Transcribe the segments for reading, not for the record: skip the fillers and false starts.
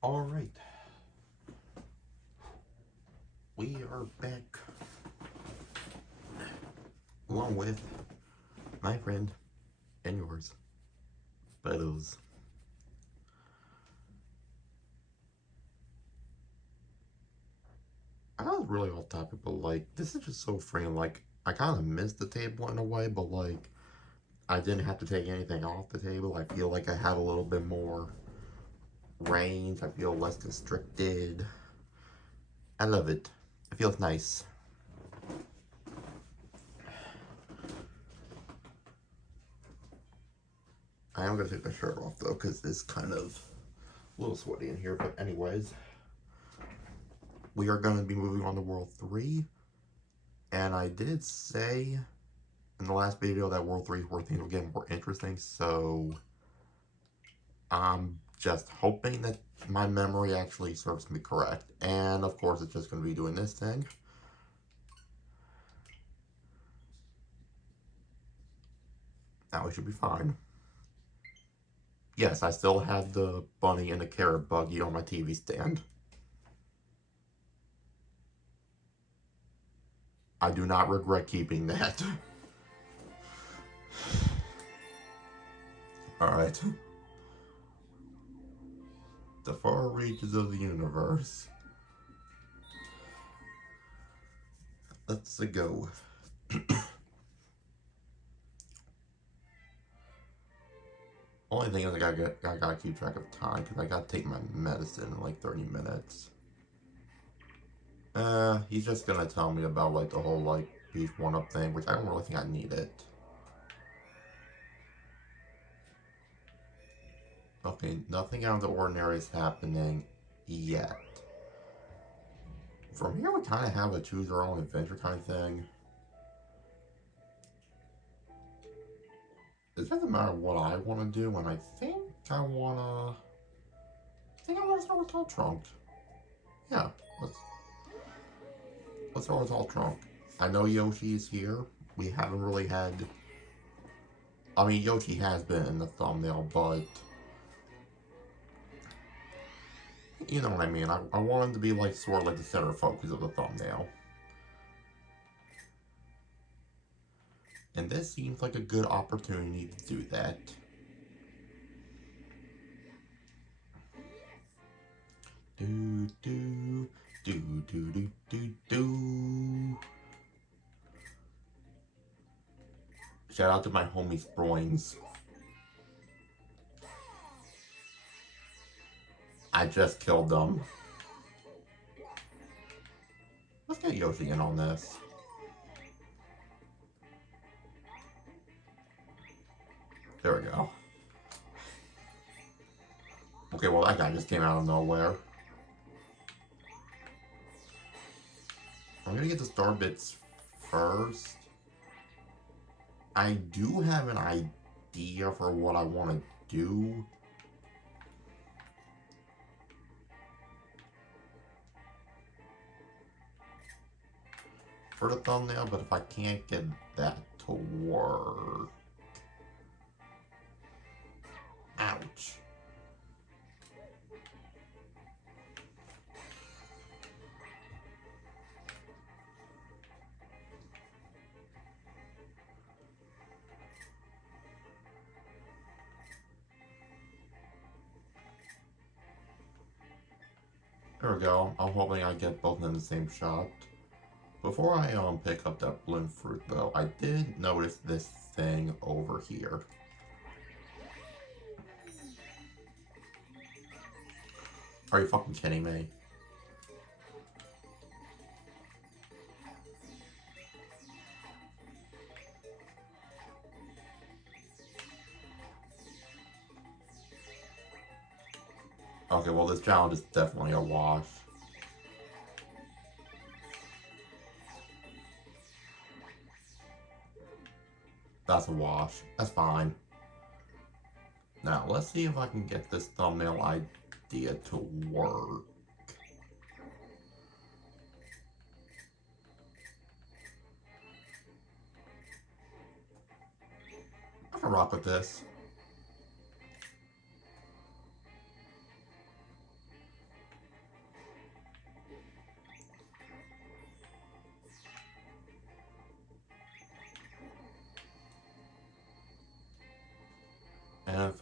All right, we are back along with my friend and yours, Betos. I was really off topic, but like, this is just so freeing. Like, I kind of missed the table in a way, but like, I didn't have to take anything off the table. I feel like I had a little bit more range. I feel less constricted. I love it. It feels nice. I am gonna take the shirt off though, because it's kind of a little sweaty in here. But anyways, we are gonna be moving on to World 3. And I did say in the last video that World 3 is where things will get more interesting, so I'm just hoping that my memory actually serves me correct. And of course, it's just going to be doing this thing. Now we should be fine. Yes, I still have the bunny and the carrot buggy on my TV stand. I do not regret keeping that. Alright. The far reaches of the universe. Let's go. Only thing is I gotta keep track of time because I gotta take my medicine in like 30 minutes. He's just gonna tell me about like the whole like beef one-up thing, which I don't really think I need it. Okay, nothing out of the ordinary is happening yet. From here we kind of have a choose our own adventure kind of thing. It doesn't matter what I want to do, and I think I want to start with Tall Trunk. Yeah, let's start with Tall Trunk. I know Yoshi is here. We haven't really had... I mean, Yoshi has been in the thumbnail, but... You know what I mean. I want him to be like sort of like the center focus of the thumbnail. And this seems like a good opportunity to do that. Do do do do do do do. Shout out to my homie Sproings. I just killed them. Let's get Yoshi in on this. There we go. Okay, well that guy just came out of nowhere. I'm gonna get the star bits first. I do have an idea for what I want to do. For the thumbnail, but if I can't get that to work... Ouch. There we go. I'm hoping I get both in the same shot. Before I pick up that bloom fruit though, I did notice this thing over here. Are you fucking kidding me? Okay, well this challenge is definitely a wash. That's a wash. That's fine. Now, let's see if I can get this thumbnail idea to work. I can rock with this.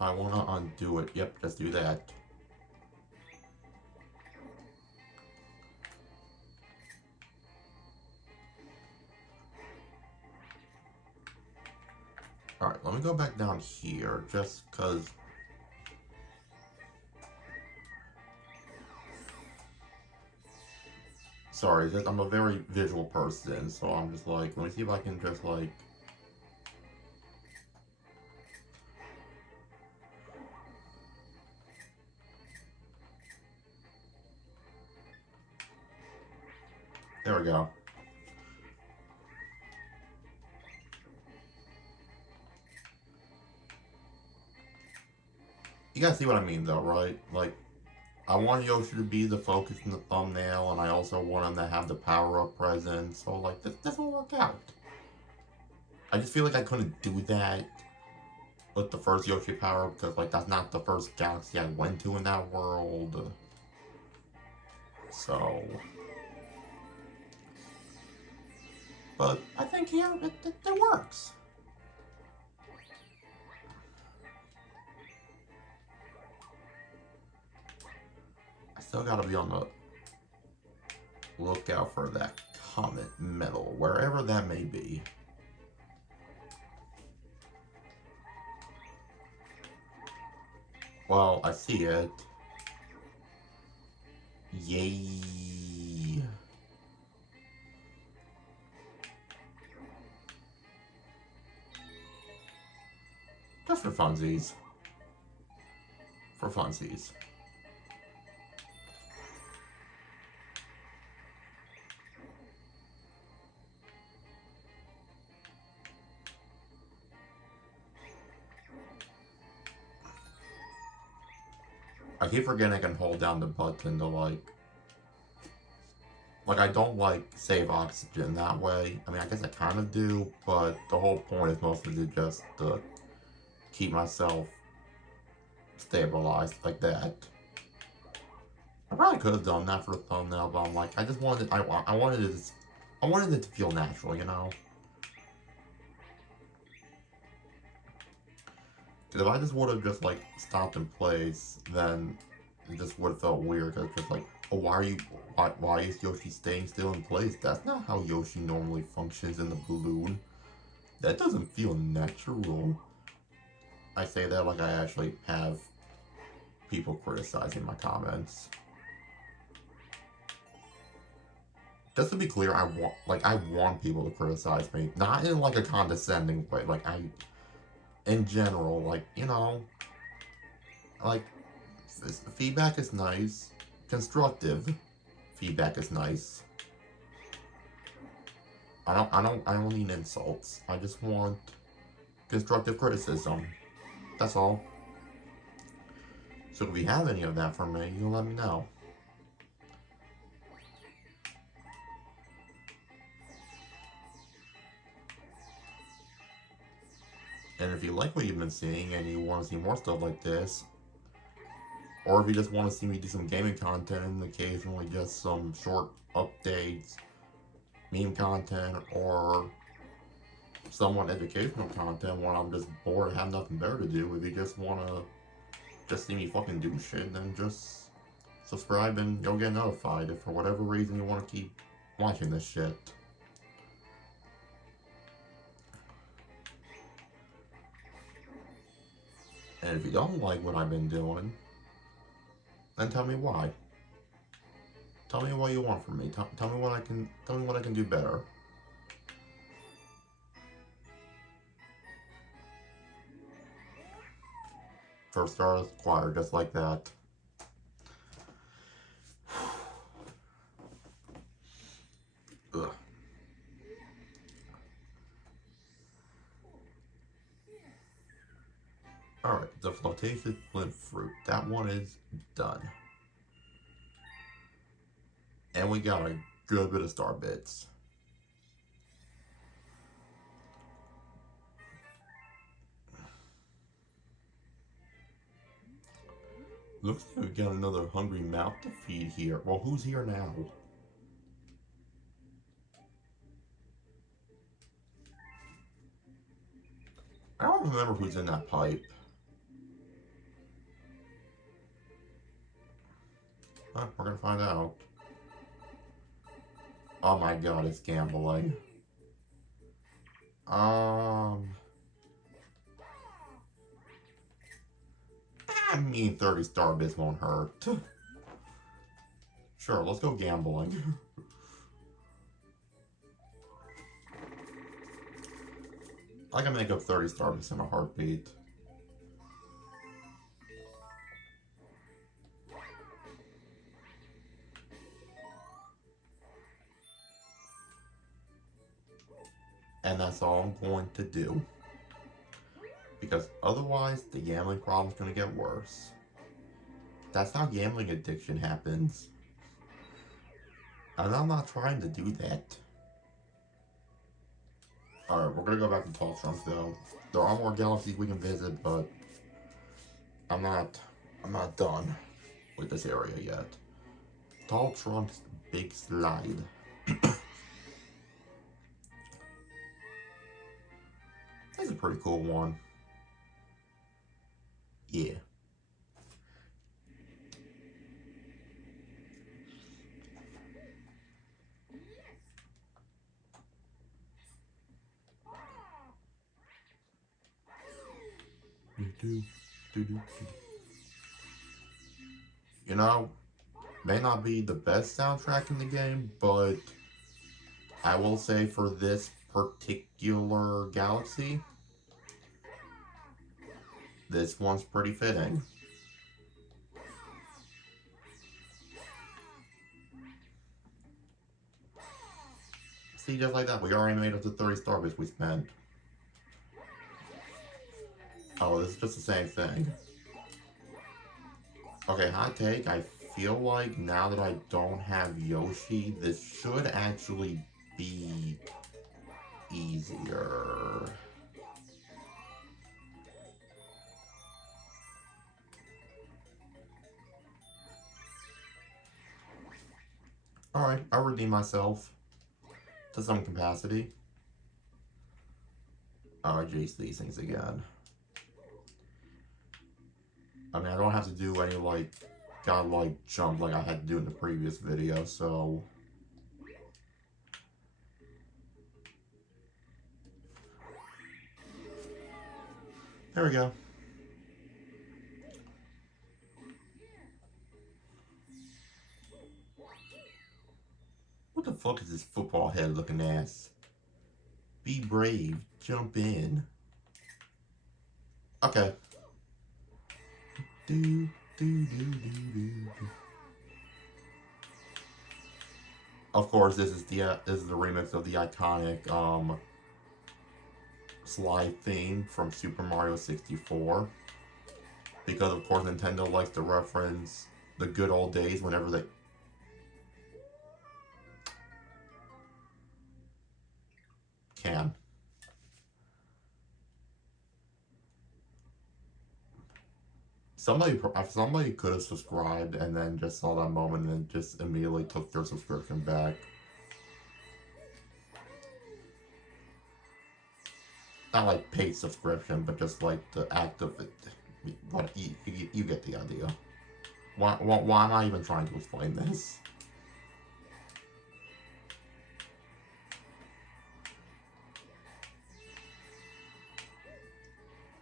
I want to undo it. Yep, just do that. Alright, let me go back down here, just because... Sorry, just, I'm a very visual person, so I'm just like, let me see if I can just like... There we go. You guys see what I mean though, right? Like, I want Yoshi to be the focus in the thumbnail, and I also want him to have the power-up present, so like, this will work out. I just feel like I couldn't do that with the first Yoshi power-up, because like, that's not the first galaxy I went to in that world. So... But I think here, it works. I still gotta be on the lookout for that Comet medal, wherever that may be. Well, I see it. Yay. Just for funsies. For funsies. I keep forgetting I can hold down the button to like I don't like save oxygen that way. I mean, I guess I kind of do, but the whole point is mostly to just keep myself stabilized like that. I probably could have done that for the thumbnail, but I'm like, I just wanted, I wanted it to feel natural, you know? Because if I just would have just like stopped in place, then it just would have felt weird. Because it's just like, oh, why is Yoshi staying still in place? That's not how Yoshi normally functions in the balloon. That doesn't feel natural. I say that like I actually have people criticizing my comments. Just to be clear, I want people to criticize me, not in like a condescending way. Like in general, like, you know, like feedback is nice, constructive feedback is nice. I don't need insults. I just want constructive criticism. That's all. So if you have any of that for me, you'll let me know. And if you like what you've been seeing and you want to see more stuff like this, or if you just want to see me do some gaming content and occasionally just some short updates, meme content, or somewhat educational content when I'm just bored and have nothing better to do, if you just want to just see me fucking do shit, then just subscribe and you'll get notified if for whatever reason you want to keep watching this shit. And if you don't like what I've been doing, then tell me why. Tell me what you want from me. Tell me what I can do better. First star is choir, just like that. Ugh. Alright, the flotation flint fruit. That one is done. And we got a good bit of star bits. Looks like we got another hungry mouth to feed here. Well, who's here now? I don't remember who's in that pipe. Huh, we're gonna find out. Oh my god, it's gambling. I mean 30 star bits won't hurt. Sure, let's go gambling. I can make up 30 star bits in a heartbeat. And that's all I'm going to do. Because otherwise, the gambling problem's gonna get worse. That's how gambling addiction happens. And I'm not trying to do that. Alright, we're gonna go back to Tall Trunks though. There are more galaxies we can visit, but I'm not done with this area yet. Tall Trunks Big Slide. That's a pretty cool one. Yeah. You know, may not be the best soundtrack in the game, but I will say for this particular galaxy, this one's pretty fitting. See, just like that, we already made up to 30 starbits we spent. Oh, this is just the same thing. Okay, hot take, I feel like now that I don't have Yoshi, this should actually be easier. Alright, I'll redeem myself to some capacity. Oh, jeez, these things again. I mean, I don't have to do any, like, godlike jump like I had to do in the previous video, so... There we go. What the fuck is this football head looking ass? Be brave. Jump in. Okay. Of course, this is the remix of the iconic slide theme from Super Mario 64. Because of course Nintendo likes to reference the good old days whenever they can. Somebody could have subscribed and then just saw that moment and then just immediately took their subscription back. Not like paid subscription, but just like the act of it. What you get the idea. Why am I even trying to explain this?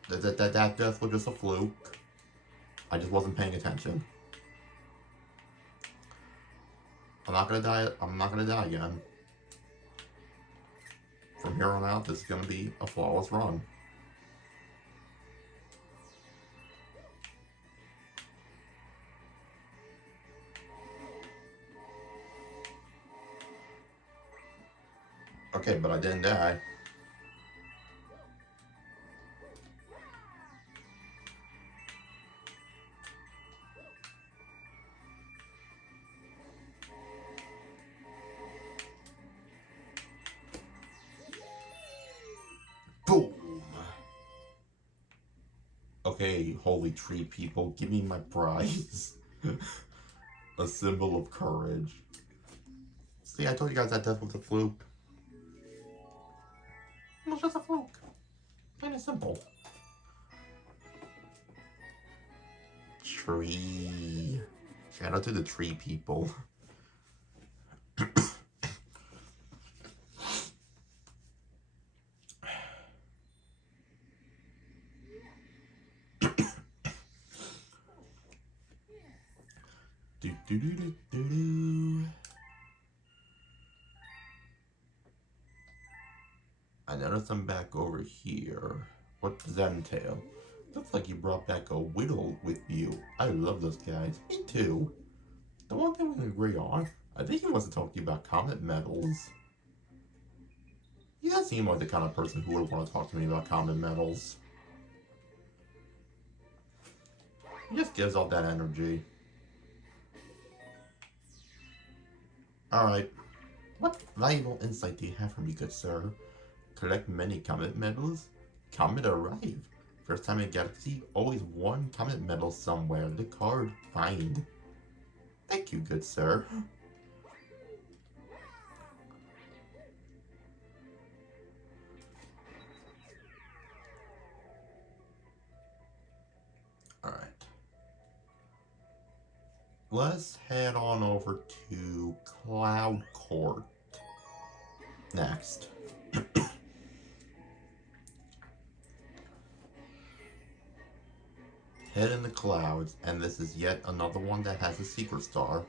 That death was just a fluke. I just wasn't paying attention. I'm not gonna die. I'm not gonna die again. From here on out, this is gonna be a flawless run. Okay, but I didn't die. Boom! Okay, holy tree people, give me my prize. A symbol of courage. See, I told you guys that death was a fluke. It was just a fluke. Kinda simple. Tree. Shout out to the tree people. Do, do, do, do, do, do. I noticed I'm back over here. What does that entail? Looks like you brought back a whittle with you. I love those guys. Me too. The one thing we can agree on, I think he wants to talk to you about Comet medals. He does seem like the kind of person who would want to talk to me about Comet medals. He just gives off that energy. Alright. What valuable insight do you have from me, good sir? Collect many Comet medals? Comet arrive. First time in Galaxy, always one Comet medal somewhere. The card, find. Thank you, good sir. Alright. Let's head on over to Cloud Court next. Head in the clouds, and this is yet another one that has a secret star,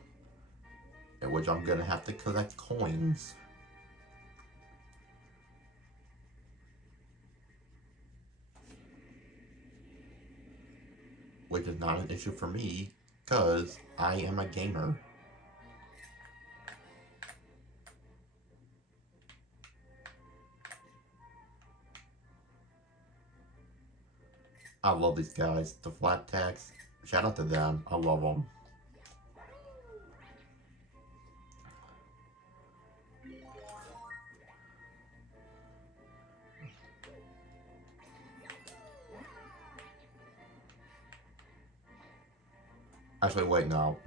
in which I'm gonna have to collect coins. Which is not an issue for me, because I am a gamer. I love these guys. The flat tax. Shout out to them. I love them. Actually, wait, no.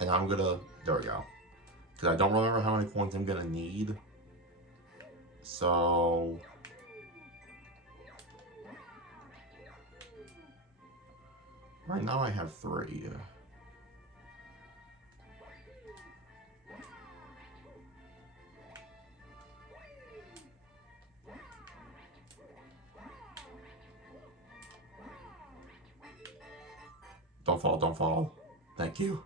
And I'm gonna... There we go. Because I don't remember how many coins I'm gonna need. So... Right now I have 3. Don't fall, don't fall. Thank you.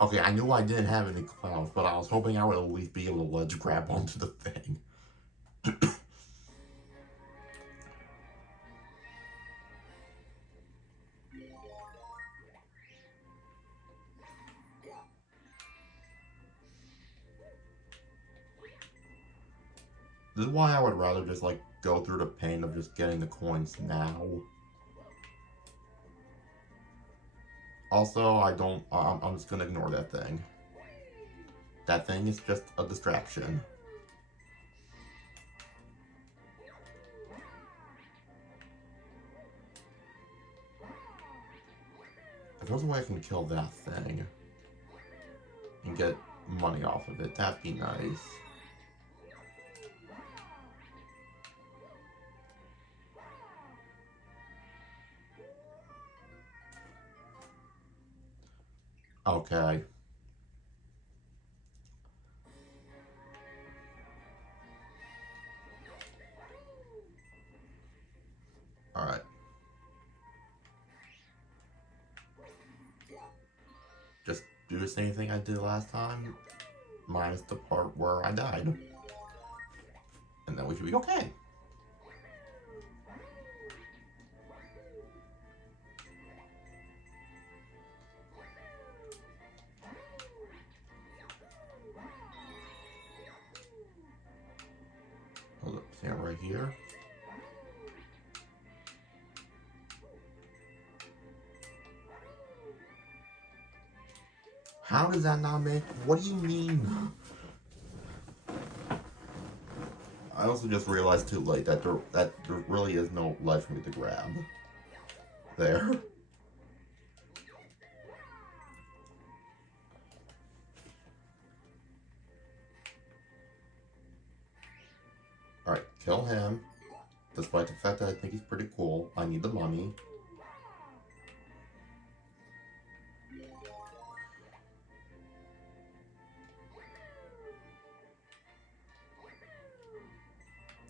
Okay, I knew I didn't have any clouds, but I was hoping I would at least be able to ledge grab onto the thing. This is why I would rather just, like, go through the pain of just getting the coins now. Also, I'm just gonna ignore that thing. That thing is just a distraction. If there's a way I can kill that thing and get money off of it, that'd be nice. Okay. Alright. Just do the same thing I did last time, minus the part where I died. And then we should be okay. Hold up, stand right here. How does that not make? What do you mean? I also just realized too late that there really is no ledge for me to grab. There. Alright, kill him. Despite the fact that I think he's pretty cool, I need the money.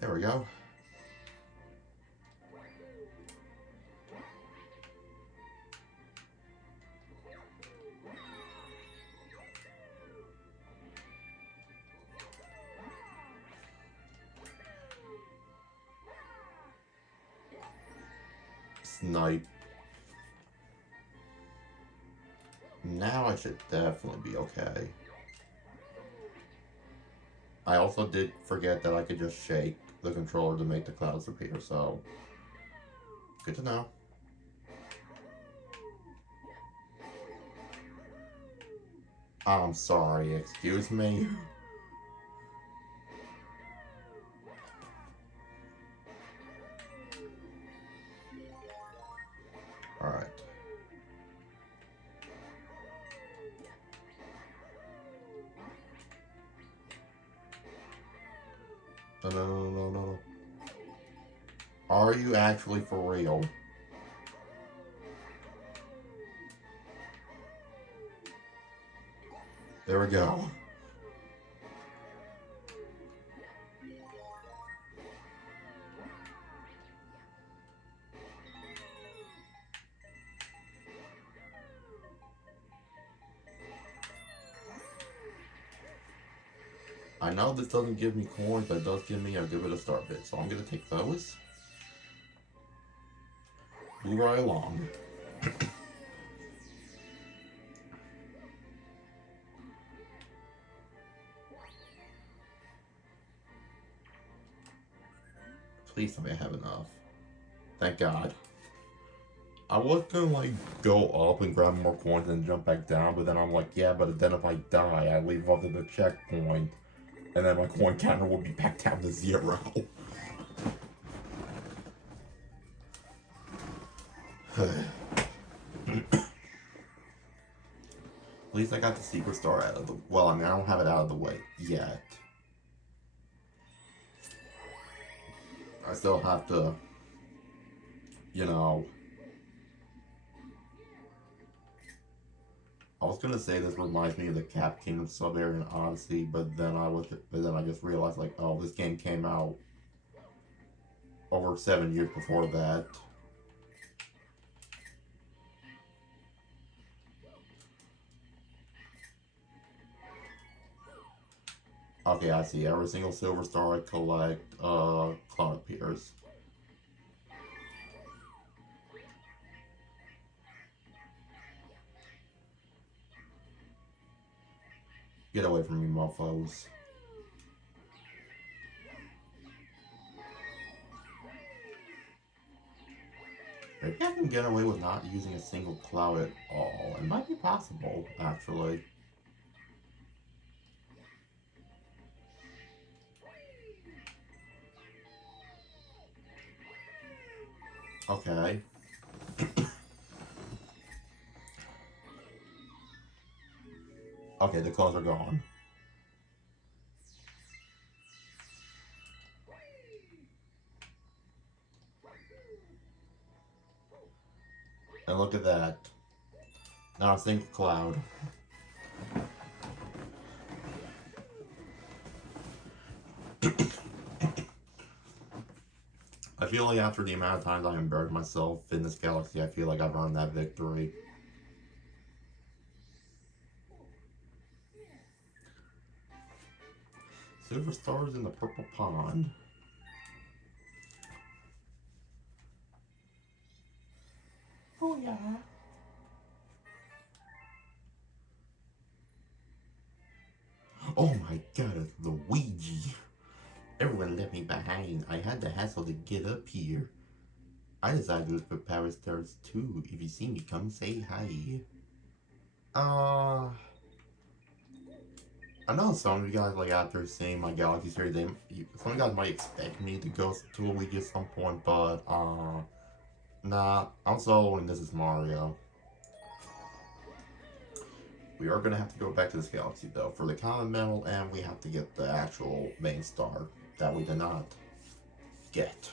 There we go. Snipe. Now I should definitely be okay. I also did forget that I could just shake the controller to make the clouds appear, so good to know. I'm sorry, excuse me. Alright. No. Are you actually for real? There we go. I know this doesn't give me coins, but it does give me a good bit of start bit, so I'm gonna take those. Move right along. Please tell me I have enough. Thank God. I was gonna like go up and grab more coins and jump back down, but then I'm like, yeah, but then if I die, I leave up to the checkpoint, and then my coin counter will be back down to 0. At least I got the secret star out of the... Well, I mean, I don't have it out of the way yet. I still have to, you know... I was gonna say this reminds me of the Cap Kingdom sub-area in Odyssey, but then I just realized, like, oh, this game came out over 7 years before that. Okay, I see. Every single silver star I collect, cloud appears. Get away from me, mofos. Maybe I can get away with not using a single cloud at all. It might be possible, actually. Okay. Okay, the clothes are gone. And look at that. Not a single cloud. I feel like after the amount of times I embarrassed myself in this galaxy, I feel like I've earned that victory. Silver stars in the purple pond. Oh yeah. Oh my god, it's Luigi. Everyone left me behind. I had the hassle to get up here. I decided to look for power stars too. If you see me, come say hi. I know some of you guys, like, after seeing my Galaxy series, some of you guys might expect me to go to Luigi at some point, but, nah, I'm soloing This Is Mario. We are gonna have to go back to this galaxy, though, for the Comet medal, and we have to get the actual main star that we did not get.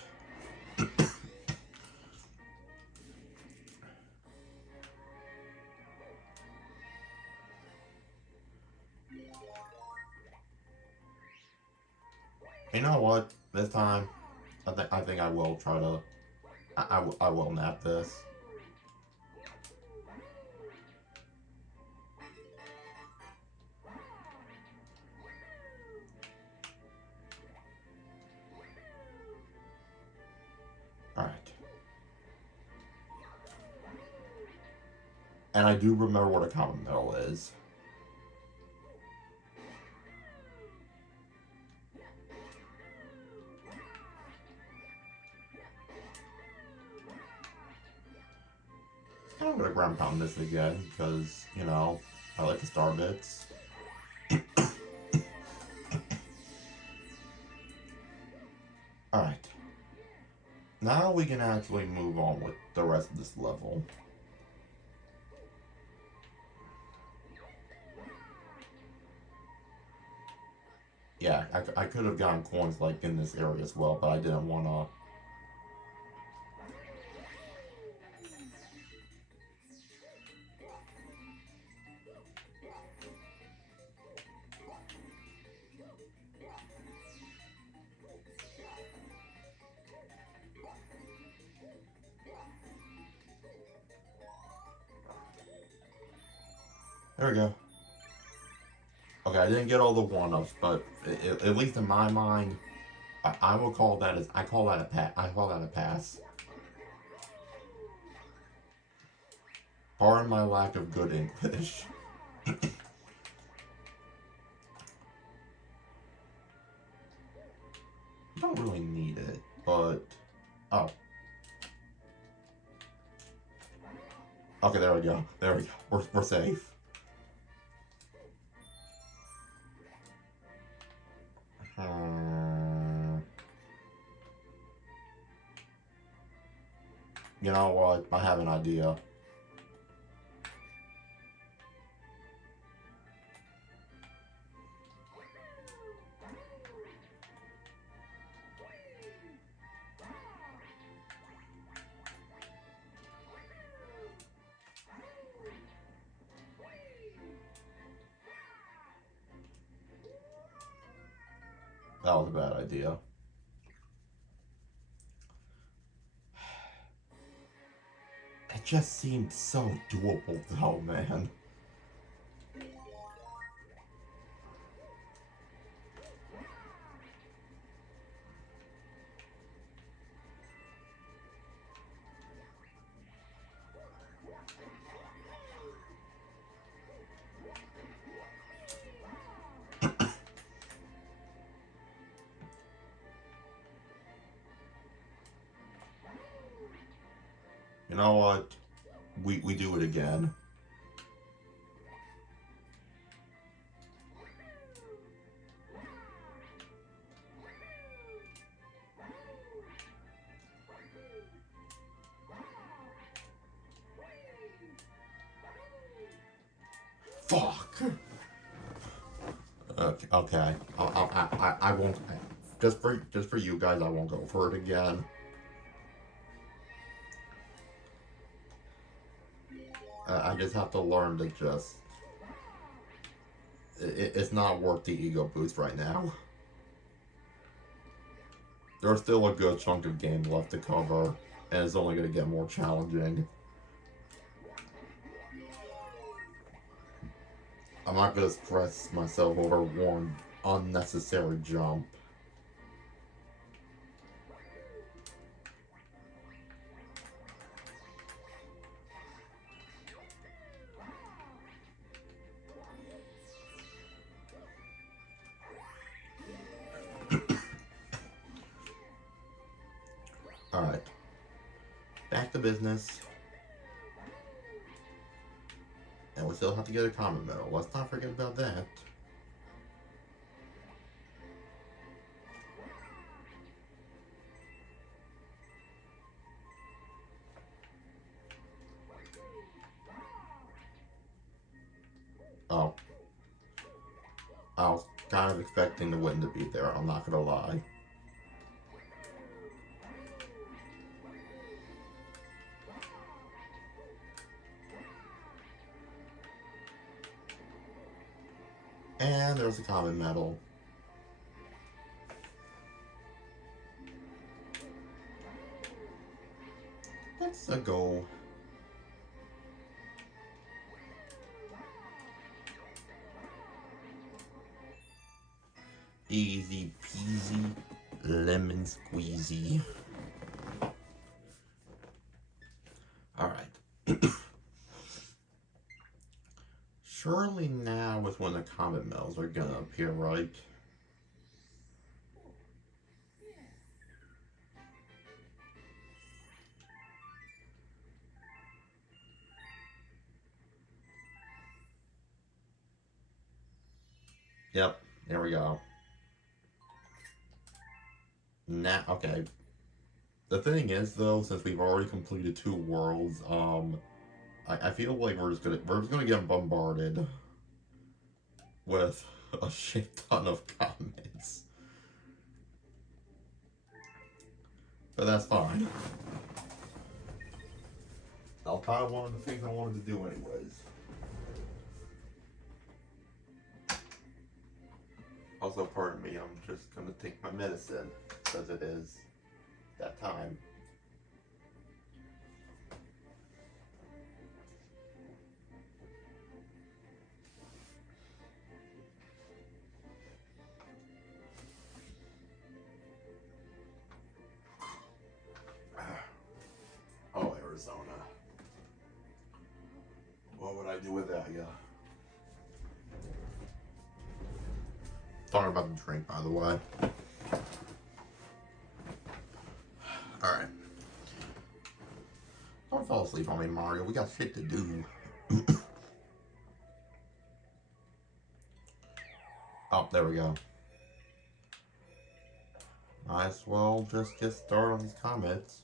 You know what? This time, I think I will try to. I will nap this. All right. And I do remember what a common medal is. I'm gonna ground pound this again because, you know, I like the star bits. Alright. Now we can actually move on with the rest of this level. Yeah, I could have gotten coins like in this area as well, but I didn't want to. There we go. Okay, I didn't get all the one-ups, but at least in my mind, I will call that as I call that a pass. I call that a pass. Pardon my lack of good English. You don't really need it, but oh. Okay, there we go. There we go. We're safe. You know what? I have an idea. That was a bad idea. It just seemed so doable though, man. You know what? We do it again. Fuck. Okay. I won't. Just for you guys, I won't go for it again. I just have to learn to just. It's not worth the ego boost right now. There's still a good chunk of game left to cover, and it's only going to get more challenging. I'm not going to stress myself over one unnecessary jump. Alright. Back to business. And we still have to get a Comet medal. Let's not forget about that. Oh. I was kind of expecting the wind to be there, I'm not gonna lie. And there's a Comet medal. Let's go. Easy peasy, lemon squeezy. Alright. Surely now is when the Comet medals are gonna appear, right? Yep, there we go. Now, okay. The thing is, though, since we've already completed 2 worlds, I feel like we're just gonna get bombarded with a shit ton of comments. But that's fine. That's kind of one of the things I wanted to do anyways. Also, pardon me, I'm just gonna take my medicine, because it is that time. Oh, Arizona. What would I do without you? Talking about the drink, by the way. Alright. Don't fall asleep on me, Mario. We got shit to do. Oh, there we go. Might as well just get started on these Comets.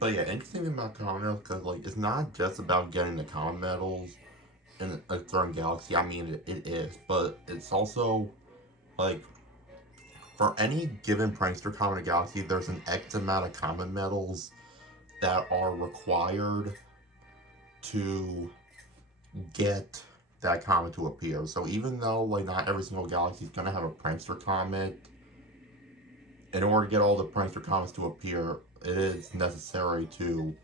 But yeah, interesting about Comet medals, because like it's not just about getting the Comet medals in a certain galaxy. I mean, it is, but it's also like for any given Prankster Comet galaxy, there's an X amount of Comet medals that are required to get that comet to appear. So even though like not every single galaxy is gonna have a Prankster Comet, in order to get all the Prankster Comets to appear, it is necessary to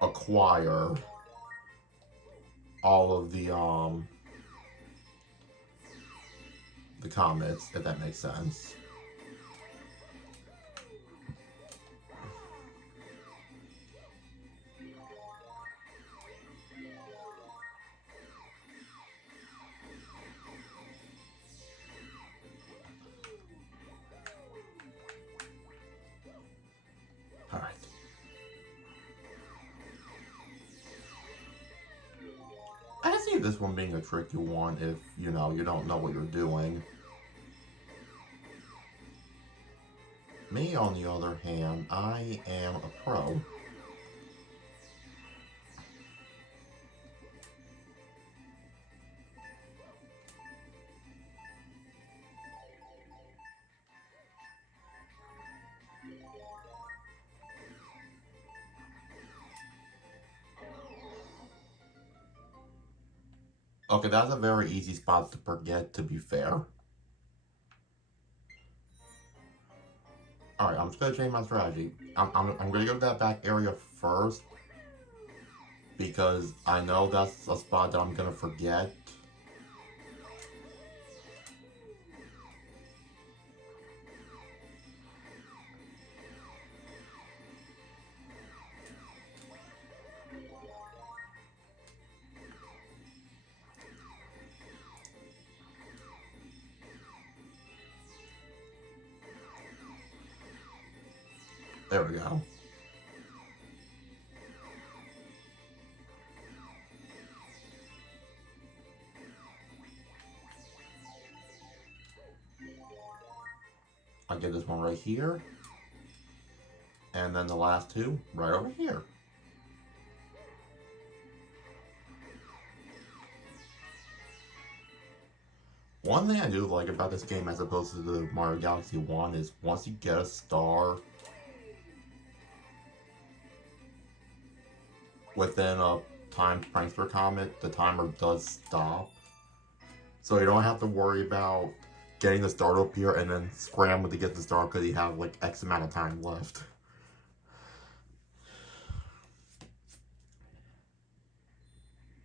acquire all of the Comets, if that makes sense. Alright. I can see this one being a tricky one if, you know, you don't know what you're doing. Me, on the other hand, I am a pro. Okay, that's a very easy spot to forget, to be fair. Alright, I'm just gonna change my strategy. I'm gonna go to that back area first, because I know that's a spot that I'm gonna forget. There we go. I'll get this one right here. And then the last 2 right over here. One thing I do like about this game as opposed to the Mario Galaxy 1 is once you get a star, within a timed Prankster Comet, the timer does stop. So you don't have to worry about getting the star to appear and then scrambling to get the star because you have like X amount of time left.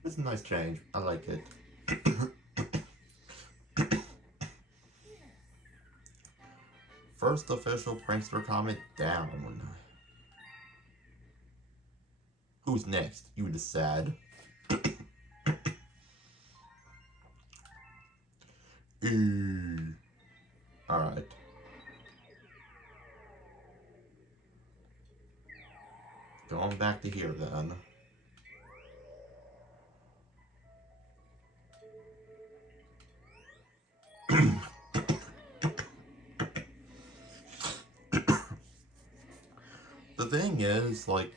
It's a nice change. I like it. First official Prankster Comet down. Who's next? You decide. Alright. Going back to here then. The thing is, like,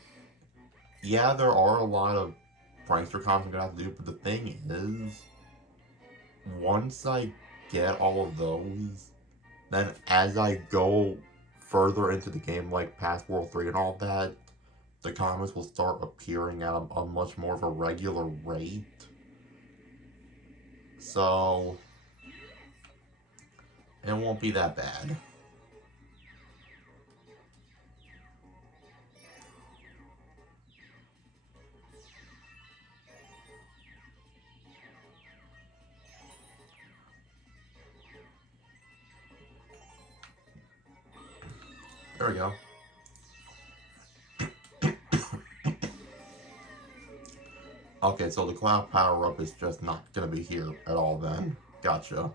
yeah, there are a lot of Prankster Comets I'm gonna have to do, but the thing is, once I get all of those, then as I go further into the game, like past World 3 and all that, the comets will start appearing at a much more of a regular rate. So, it won't be that bad. There we go. Okay, so the cloud power-up is just not gonna be here at all then. Gotcha.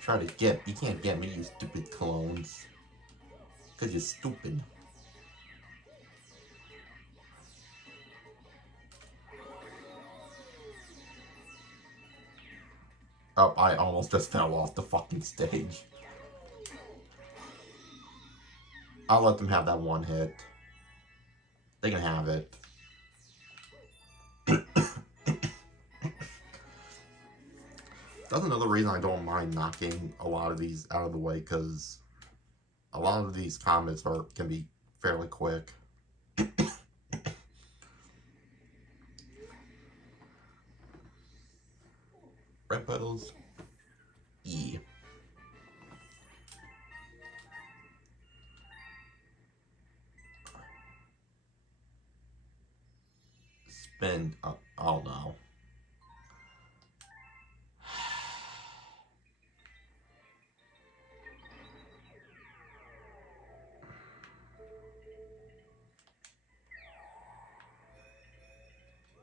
Try to get, you can't get me, you stupid clones. Cause you're stupid. Oh, I almost just fell off the fucking stage. I'll let them have that one hit. They can have it. That's another reason I don't mind knocking a lot of these out of the way, because a lot of these comets can be fairly quick. Red petals, E. Spin, oh no.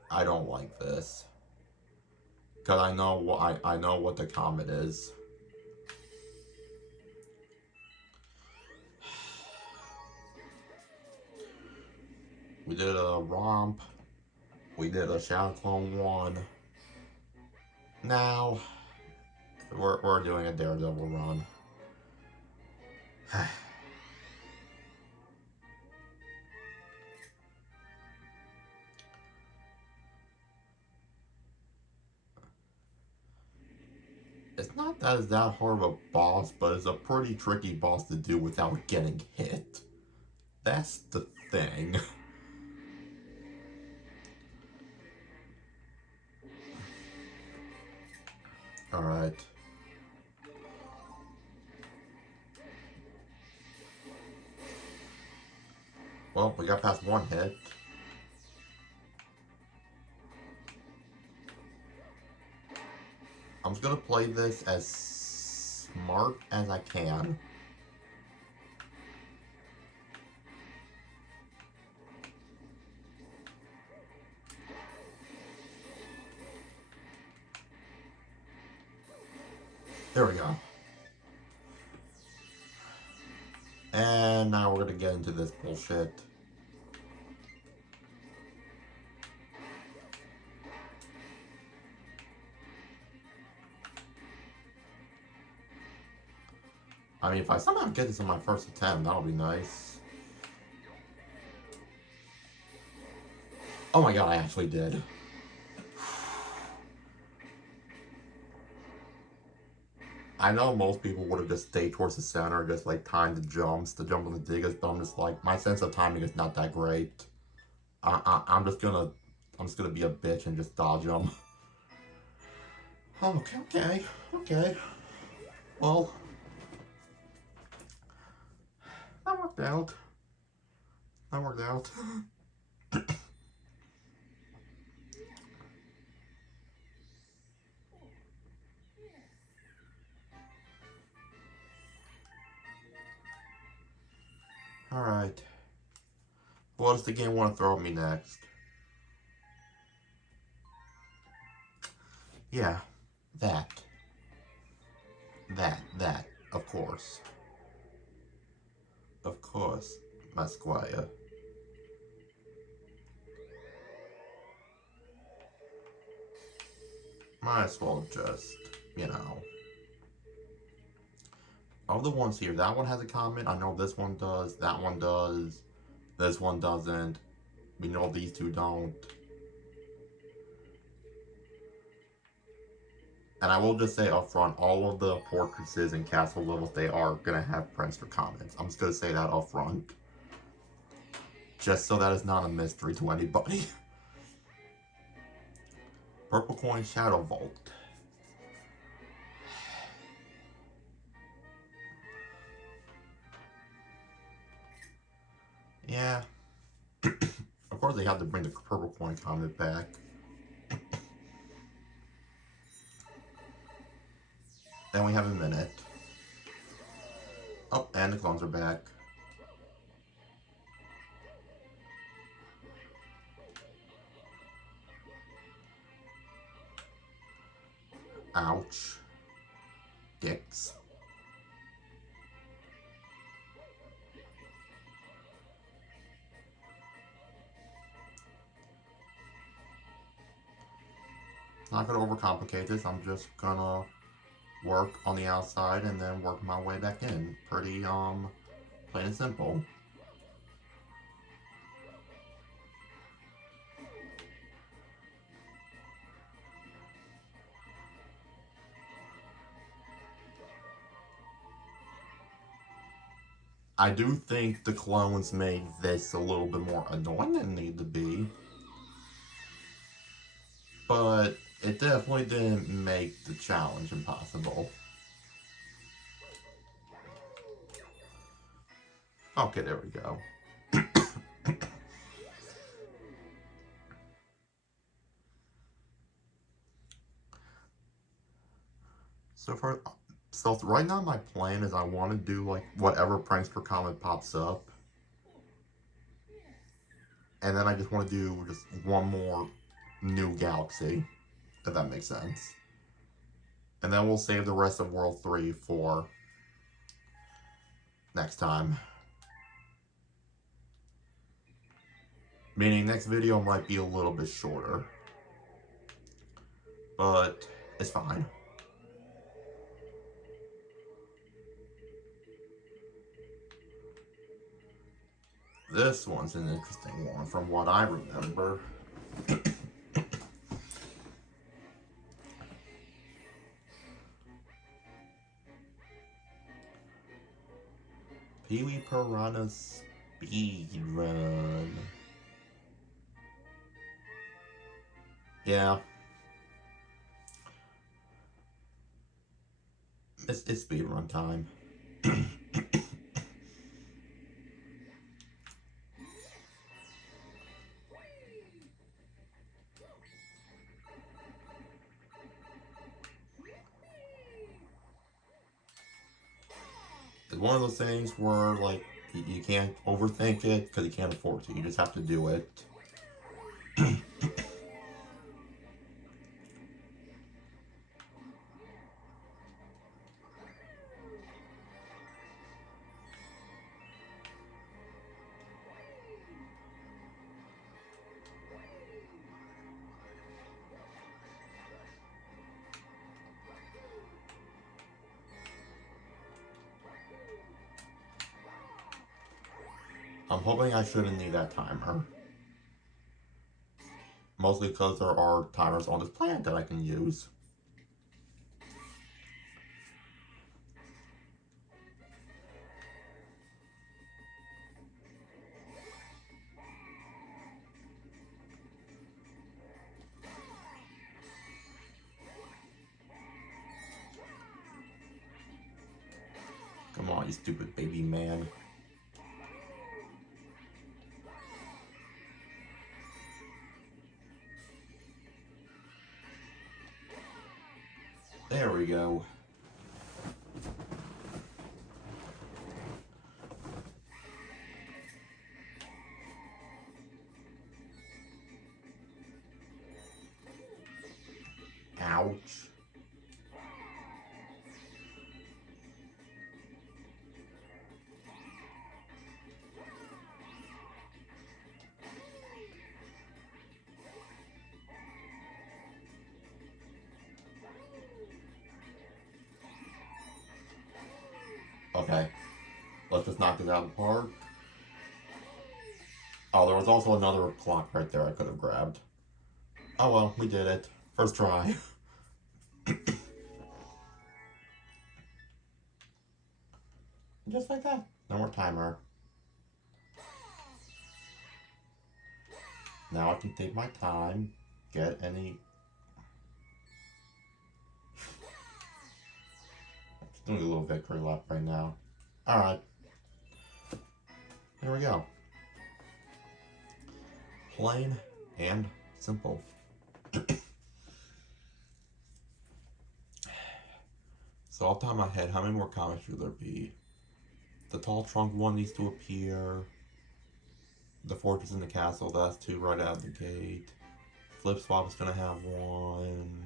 I don't like this. Cause I know what the comet is. We did a romp. We did a Shadow Clone 1. Now we're doing a Daredevil run. It's not that it's that hard of a boss, but it's a pretty tricky boss to do without getting hit. That's the thing. Alright. Well, we got past one hit. I'm just gonna play this as smart as I can. There we go. And now we're gonna get into this bullshit. I mean, if I somehow get this on my first attempt, that'll be nice. Oh my god, I actually did. I know most people would have just stayed towards the center, just like timed the jumps to jump on the diggers, but I'm just like, my sense of timing is not that great. I'm just gonna, be a bitch and just dodge them. Oh, okay. Well, that worked out. That worked out. Alright. What does the game want to throw at me next? Yeah, that. That. Of course. Of course, my squire. Might as well just, you know. Of the ones here, that one has a comment. I know this one does. That one does. This one doesn't. We know these two don't. And I will just say up front, all of the fortresses and castle levels, they are going to have Prankster comments. I'm just going to say that up front. Just so that is not a mystery to anybody. Purple Coin Shadow Vault. Yeah. Of course they have to bring the Purple Coin comment back. Then we have a minute. Oh, and the clones are back. Ouch. Dicks. Not gonna overcomplicate this. I'm just gonna work on the outside and then work my way back in. Pretty, plain and simple. I do think the clones made this a little bit more annoying than it needed to be. But it definitely didn't make the challenge impossible. Okay, there we go. So right now my plan is I want to do like whatever Prankster Comet pops up. And then I just want to do just one more new galaxy, if that makes sense. And then we'll save the rest of World 3 for next time. Meaning next video might be a little bit shorter. But it's fine. This one's an interesting one from what I remember. Pee-wee Piranha Speedrun. Yeah. It's speedrun time. It's one of those things where, like, you can't overthink it because you can't afford to. You just have to do it. I'm hoping I shouldn't need that timer. Mostly because there are timers on this planet that I can use. Come on, you stupid baby man. There we go. Ouch. Okay, let's just knock this out of the park. Oh, there was also another clock right there I could have grabbed. Oh well, we did it. First try. Just like that. No more timer. Now I can take my time, get any... Just doing a little victory lap right now. Alright. There we go. Plain and simple. So off the top of my head, how many more comets should there be? The tall trunk one needs to appear. The fortress in the castle, that's 2 right out of the gate. Flip swap is gonna have 1.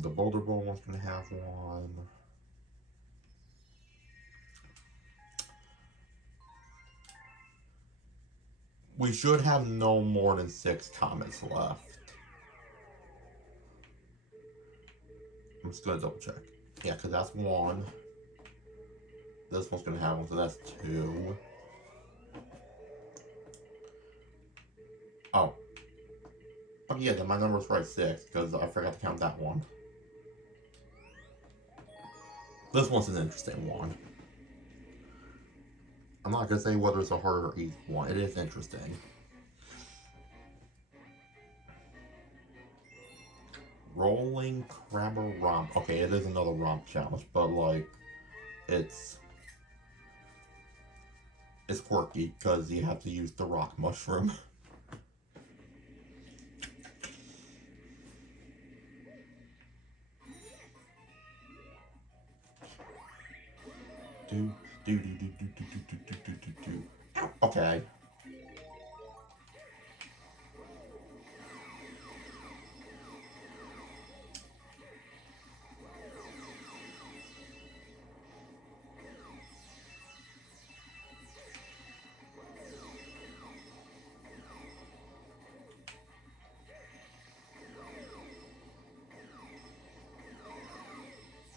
The boulder bowl one's gonna have 1. We should have no more than 6 comets left. I'm just gonna double check. Yeah, because that's 1. This one's gonna have 1, so that's 2. Oh. Oh yeah, then my number's right, 6, because I forgot to count that one. This one's an interesting one. I'm not gonna say whether it's a hard or easy one. It is interesting. Rolling Crabber Romp. Okay, it is another romp challenge, but like, it's quirky because you have to use the rock mushroom. Okay.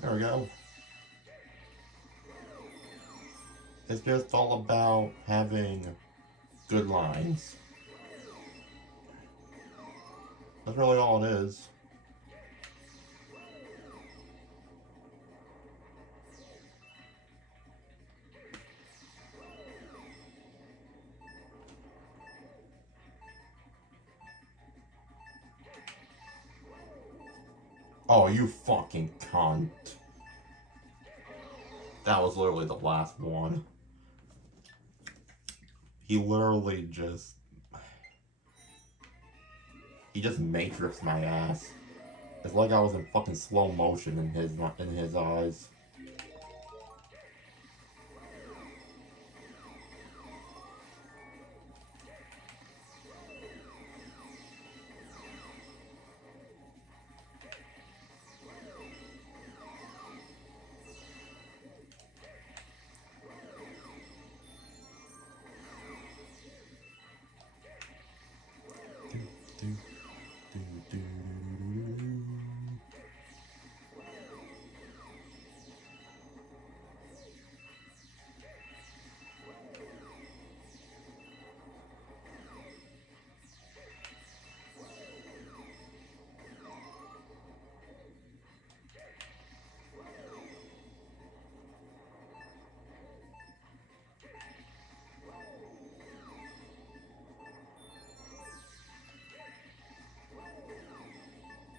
There we go. It's just all about having good lines. That's really all it is. Oh, you fucking cunt. That was literally the last one. He literally just... He just matrixed my ass. It's like I was in fucking slow motion in his eyes.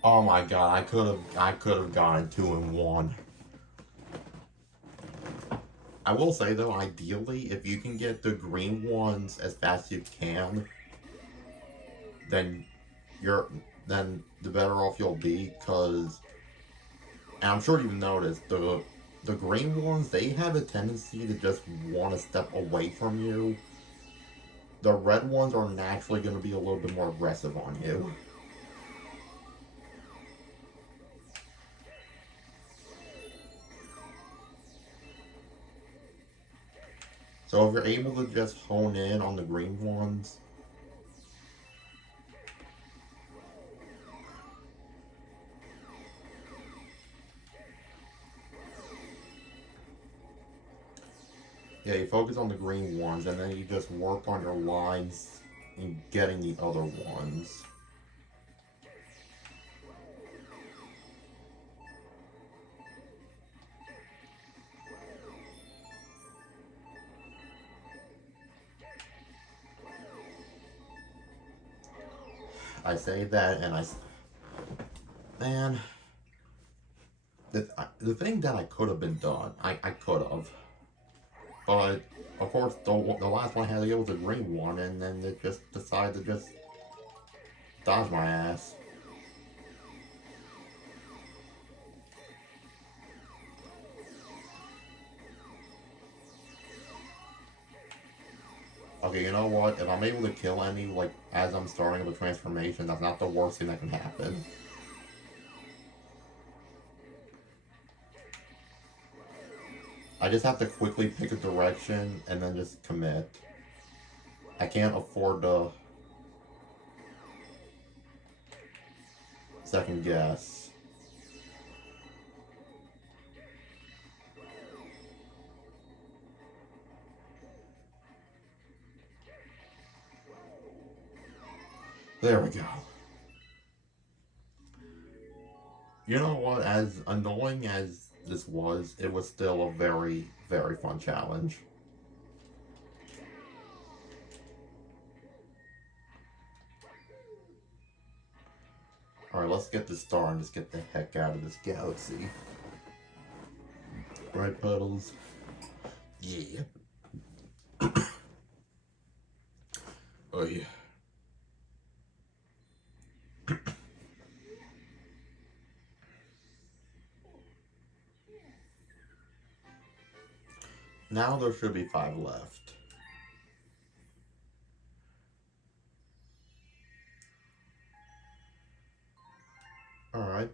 Oh my god, I could have gotten 2 in 1. I will say though, ideally, if you can get the green ones as fast as you can, then you're then the better off you'll be. Cause, and I'm sure you've noticed the green ones, they have a tendency to just want to step away from you. The red ones are naturally going to be a little bit more aggressive on you. So if you're able to just hone in on the green ones, yeah, you focus on the green ones, and then you just work on your lines and getting the other ones. I say that, and man, the thing that I could have been done, I could have, but of course the last one I had to go was the green one, and then it just decided to just dodge my ass. Okay, you know what? If I'm able to kill any, like, as I'm starting the transformation, that's not the worst thing that can happen. I just have to quickly pick a direction and then just commit. I can't afford to second guess. There we go. You know what? As annoying as this was, it was still a very, very fun challenge. Alright, let's get this star and just get the heck out of this galaxy. Right, Puddles? Yeah. Oh, yeah. Now there should be 5 left. Alright.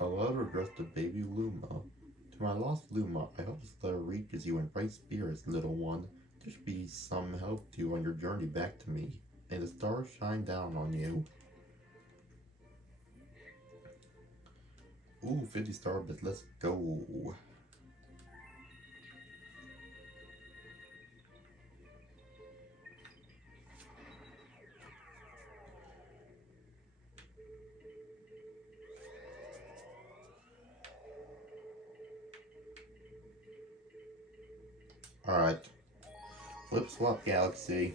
A letter addressed to baby Luma. To my lost Luma, I hope this letter reaches you in bright spirits, little one. There should be some help to you on your journey back to me. May the stars shine down on you. Ooh, 50 star bits, let's go. Alright. Flip swap galaxy.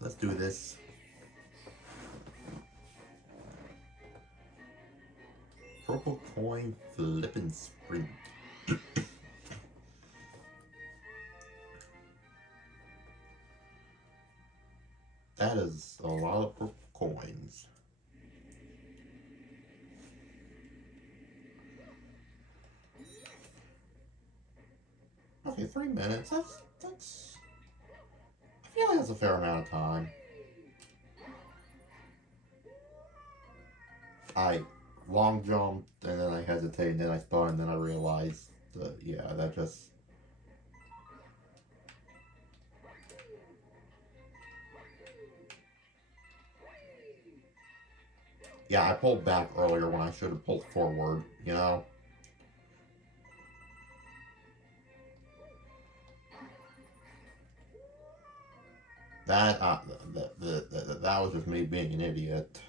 Let's do this. Purple coin flippin' sprint. That is a lot of purple coins. Okay, 3 minutes. That's. I feel like that's a fair amount of time. I long jumped and then I hesitated and then I spun and then I realized that yeah, that just. Yeah, I pulled back earlier when I should have pulled forward, you know? That, that was just me being an idiot.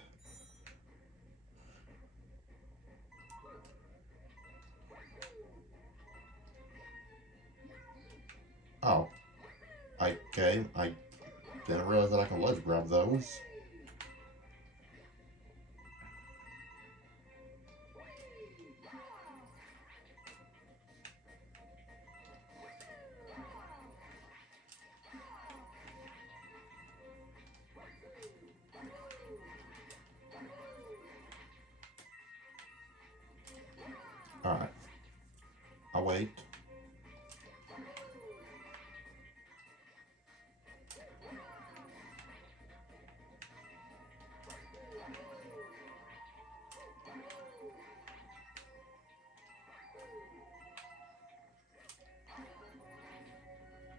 Okay, I didn't realize that I can ledge grab those. Alright. I'll wait.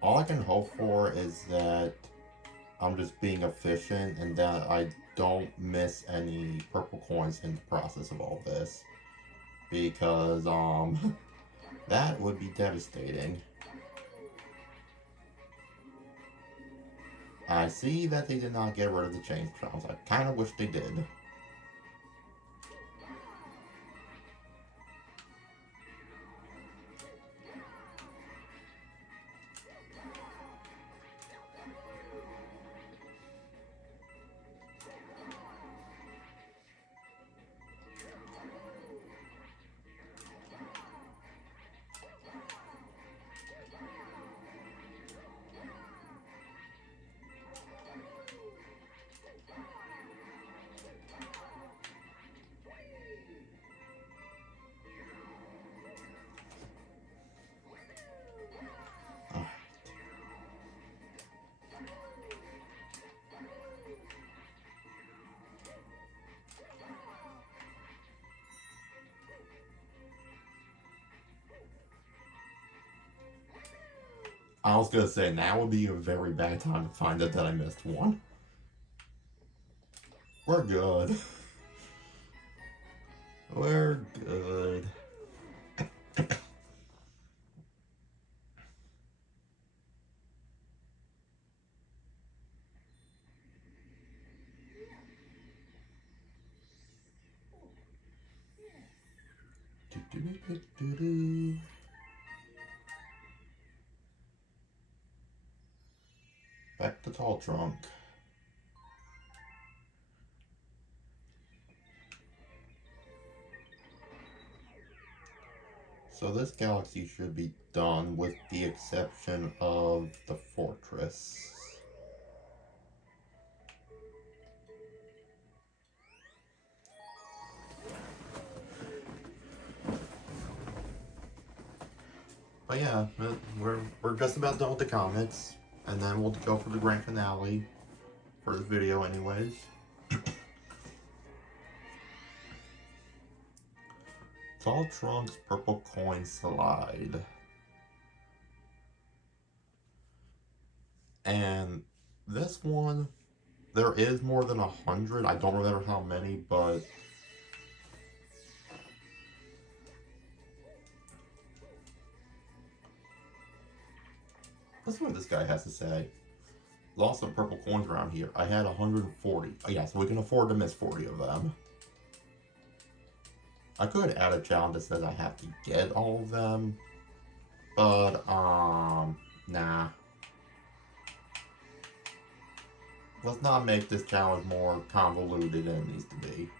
All I can hope for is that I'm just being efficient and that I don't miss any purple coins in the process of all this. Because, that would be devastating. I see that they did not get rid of the change trials. I kind of wish they did. I was gonna say, now would be a very bad time to find out that I missed one. We're good. We're good. Back to Tall Trunk. So this galaxy should be done with the exception of the fortress. But yeah, we're just about done with the Comets, and then we'll go for the grand finale for this video anyways. Tall Trunk's purple coin slide. And this one, there is more than 100. I don't remember how many, but let's see what this guy has to say. Lost some purple coins around here. I had 140. Oh yeah, so we can afford to miss 40 of them. I could add a challenge that says I have to get all of them, but nah. Let's not make this challenge more convoluted than it needs to be.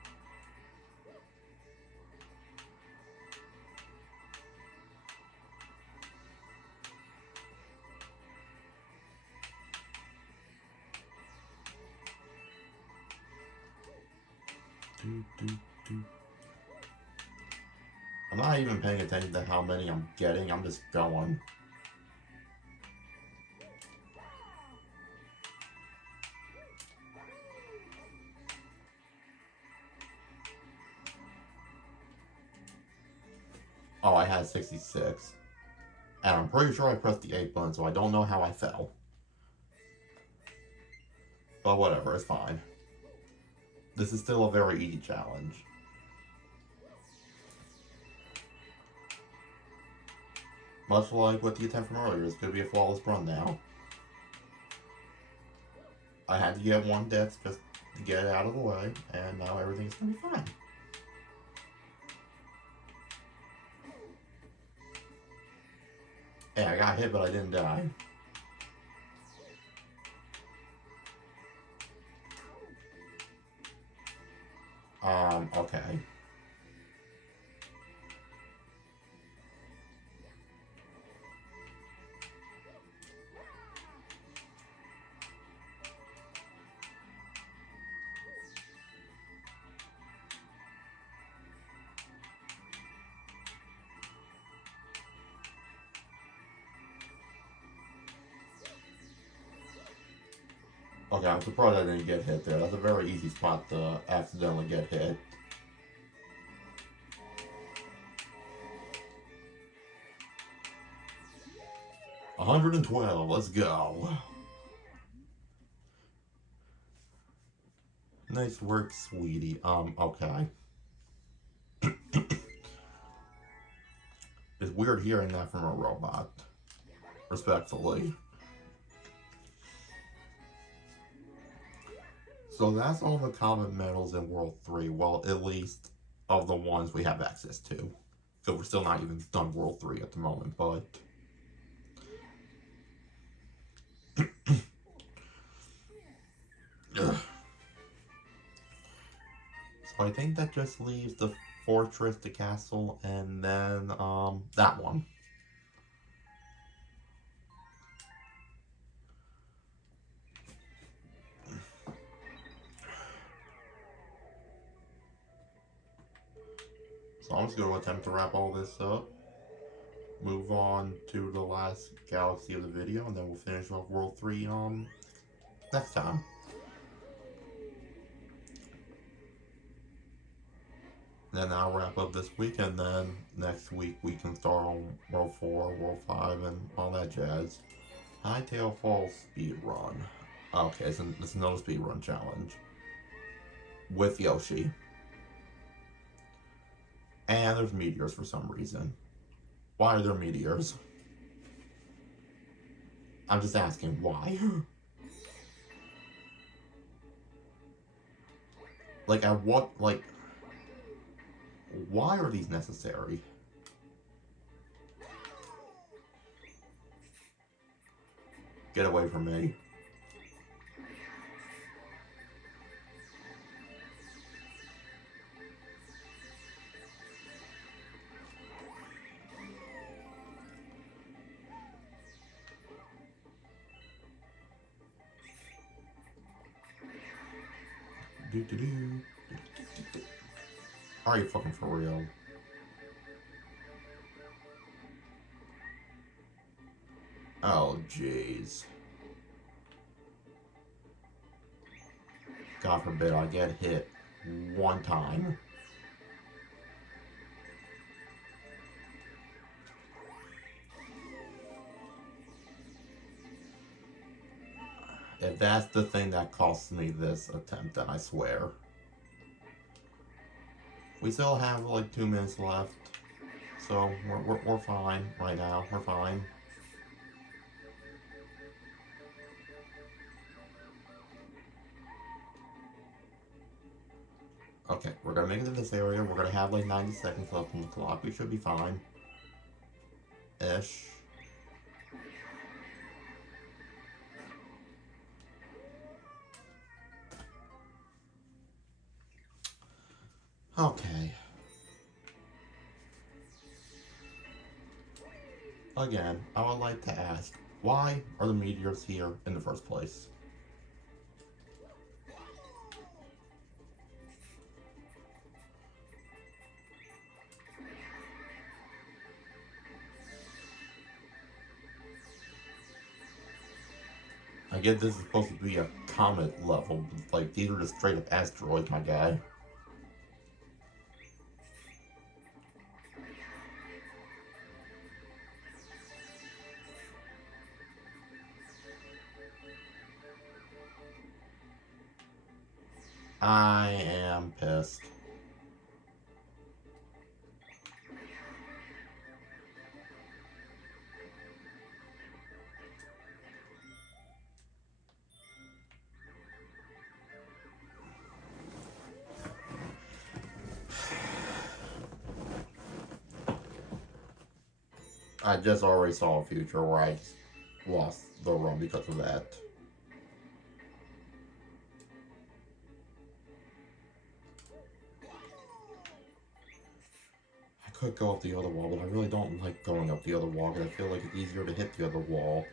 I'm not even paying attention to how many I'm getting, I'm just going. Oh, I had 66. And I'm pretty sure I pressed the 8 button, so I don't know how I fell. But whatever, it's fine. This is still a very easy challenge. Much like with the attempt from earlier, it's going to be a flawless run now. I had to get one death just to get it out of the way, and now everything's going to be fine. Hey, I got hit, but I didn't die. Okay. Okay, I'm surprised I didn't get hit there. That's a very easy spot to accidentally get hit. 112, let's go. Nice work, sweetie. Okay. It's weird hearing that from a robot. Respectfully. So that's all the Comet medals in World 3. Well, at least of the ones we have access to. So we're still not even done World 3 at the moment, but... So I think that just leaves the fortress, the castle, and then, that one. So I'm just going to attempt to wrap all this up. Move on to the last galaxy of the video, and then we'll finish off World 3, next time. Then I'll wrap up this week, and then next week we can start on World 4, World 5, and all that jazz. Hightail Falls speed run. Okay, it's another speed run challenge. With Yoshi. And there's meteors for some reason. Why are there meteors? I'm just asking, why? Like, at what, like... Why are these necessary? Get away from me. Are you fucking for real? Oh, jeez. God forbid I get hit one time. If that's the thing that costs me this attempt, then I swear. We still have like 2 minutes left, so we're fine right now. We're fine. Okay, we're gonna make it to this area. We're gonna have like 90 seconds left on the clock. We should be fine. Ish. Okay. Again, I would like to ask, why are the meteors here in the first place? I get this is supposed to be a comet level, but like these are just straight up asteroids, my guy. I am pissed. I just already saw a future where I lost the run because of that. could go up the other wall, but I really don't like going up the other wall because I feel like it's easier to hit the other wall.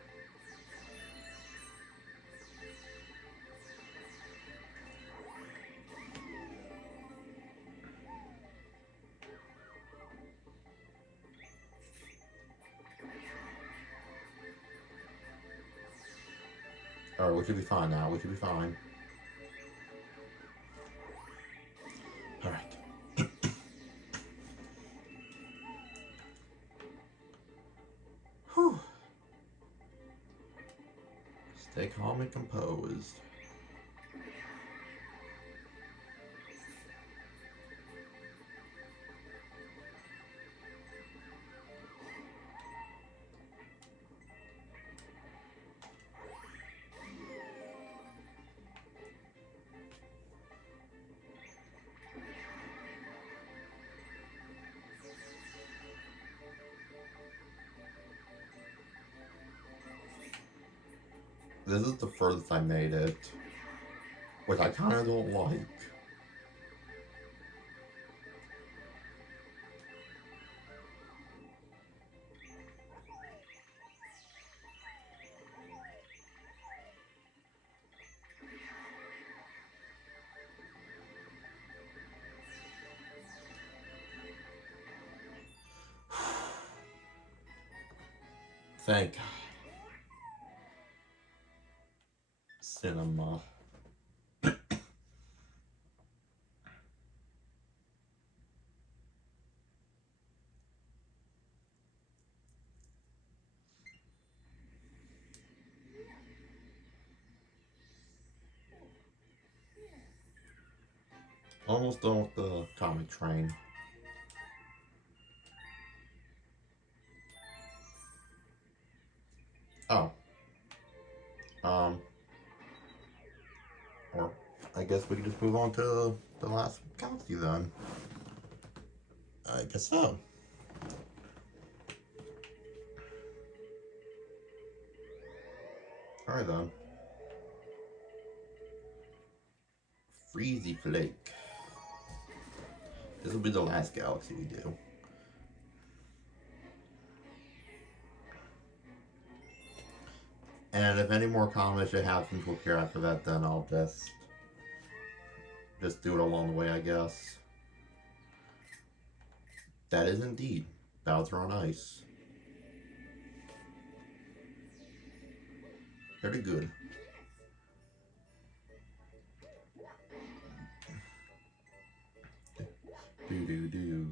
Alright, we should be fine now. We should be fine. Alright. Whew. Stay calm and composed. This is the furthest I made it, which I kind of don't like. Thank God. Cinema. Almost done with the comet train. Oh. Or I guess we can just move on to the last galaxy then. I guess so. Alright then. Freezy Flake. This will be the last galaxy we do. And if any more comments should happen to appear after that, then I'll just do it along the way, I guess. That is indeed Bowser on Ice. Very good. Do.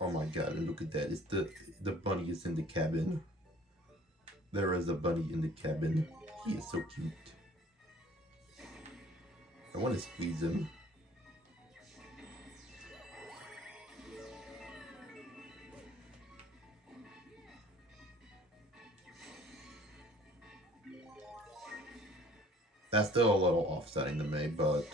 Oh my god, and look at that. It's the bunny is in the cabin. There is a bunny in the cabin. He is so cute. I want to squeeze him. That's still a little offsetting to me, but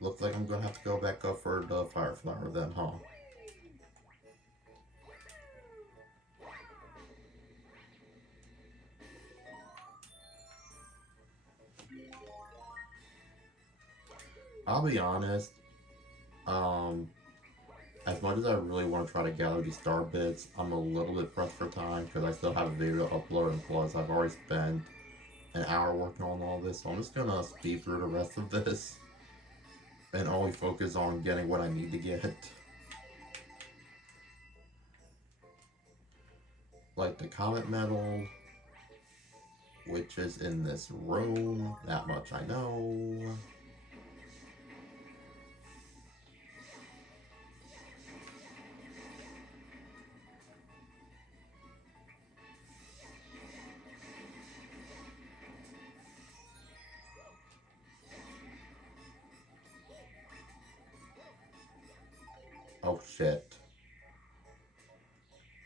looks like I'm gonna have to go back up for the fire flower then, huh? I'll be honest, as much as I really want to try to gather these star bits, I'm a little bit pressed for time because I still have a video to upload, and plus I've already spent an hour working on all this, so I'm just gonna speed through the rest of this and only focus on getting what I need to get. Like the Comet medal, which is in this room, that much I know. Oh shit.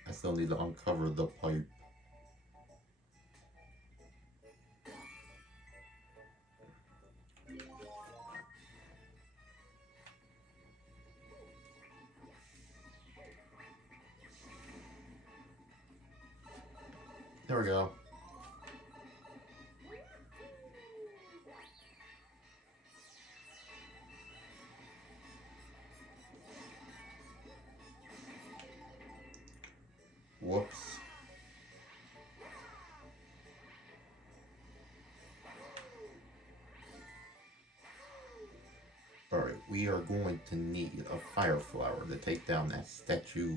I still need to uncover the pipe. Here we go. Whoops. Alright, we are going to need a fire flower to take down that statue.